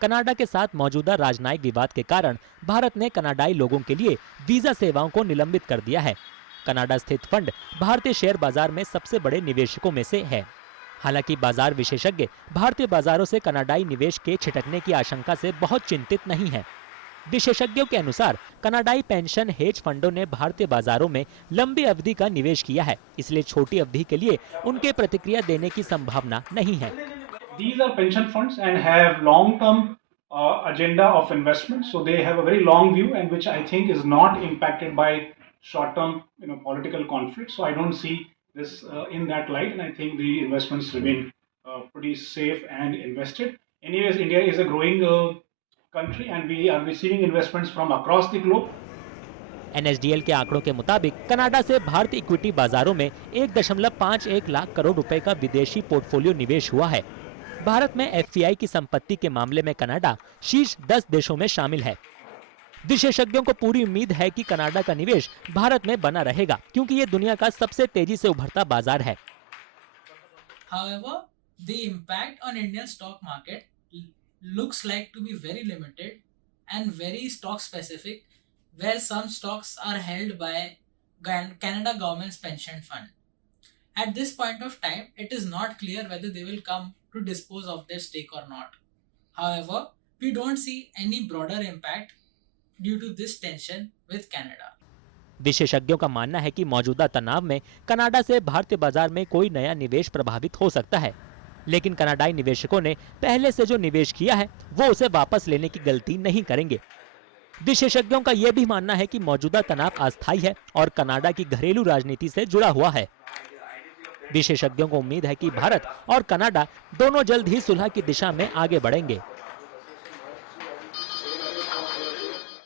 Canada के साथ मौजूदा राजनयिक विवाद के कारण भारत ने कनाडाई लोगों के लिए वीजा सेवाओं को निलंबित कर दिया है। कनाडा स्थित फंड भारतीय शेयर बाजार में सबसे बड़े निवेशकों में से है। हालांकि बाजार विशेषज्ञ भारतीय बाजारों से कनाडाई निवेश के छिटकने की आशंका से बहुत चिंतित नहीं है। विशेषज्ञों के अनुसार कनाडाई पेंशन हेज फंडों ने भारतीय बाजारों में लंबी अवधि का निवेश किया है, इसलिए छोटी अवधि के लिए उनके प्रतिक्रिया देने की संभावना नहीं है। These are pension funds and have long-term agenda of investment, so they have a very long view, and which I think is not impacted by short-term, political conflict. So I don't see this in that light, and I think the investments remain pretty safe and invested. Anyways, India is a growing country, and we are receiving investments from across the globe. NSDL के आंकड़ों के मुताबिक Canada से भारतीय equity बाजारों में 1.51 लाख करोड़ रुपए का विदेशी पोर्टफोलियो निवेश हुआ है। भारत में FPI की संपत्ति के मामले में कनाडा शीर्ष 10 देशों में शामिल है। विशेषज्ञों को पूरी उम्मीद है कि कनाडा का निवेश भारत में बना रहेगा, क्योंकि ये दुनिया का सबसे तेजी से उभरता बाजार है। However, the impact on Indian stock market looks like to be very limited and very stock specific, where some stocks are held by Canada government's pension fund. At this point of time, it is not clear whether they will come to dispose of their stake or not. However, we don't see any broader impact due to this tension with Canada. विशेषज्ञों का मानना है कि मौजूदा तनाव में Canada से भारतीय बाजार में कोई नया निवेश प्रभावित हो सकता है, लेकिन कनाडाई निवेशकों ने पहले से जो निवेश किया है वो उसे वापस लेने की गलती नहीं करेंगे। विशेषज्ञों का यह भी मानना है कि मौजूदा तनाव अस्थायी है और कनाडा की घरेलू राजनीति से जुड़ा हुआ है। विशेषज्ञों को उम्मीद है कि भारत और कनाडा दोनों जल्द ही सुलह की दिशा में आगे बढ़ेंगे।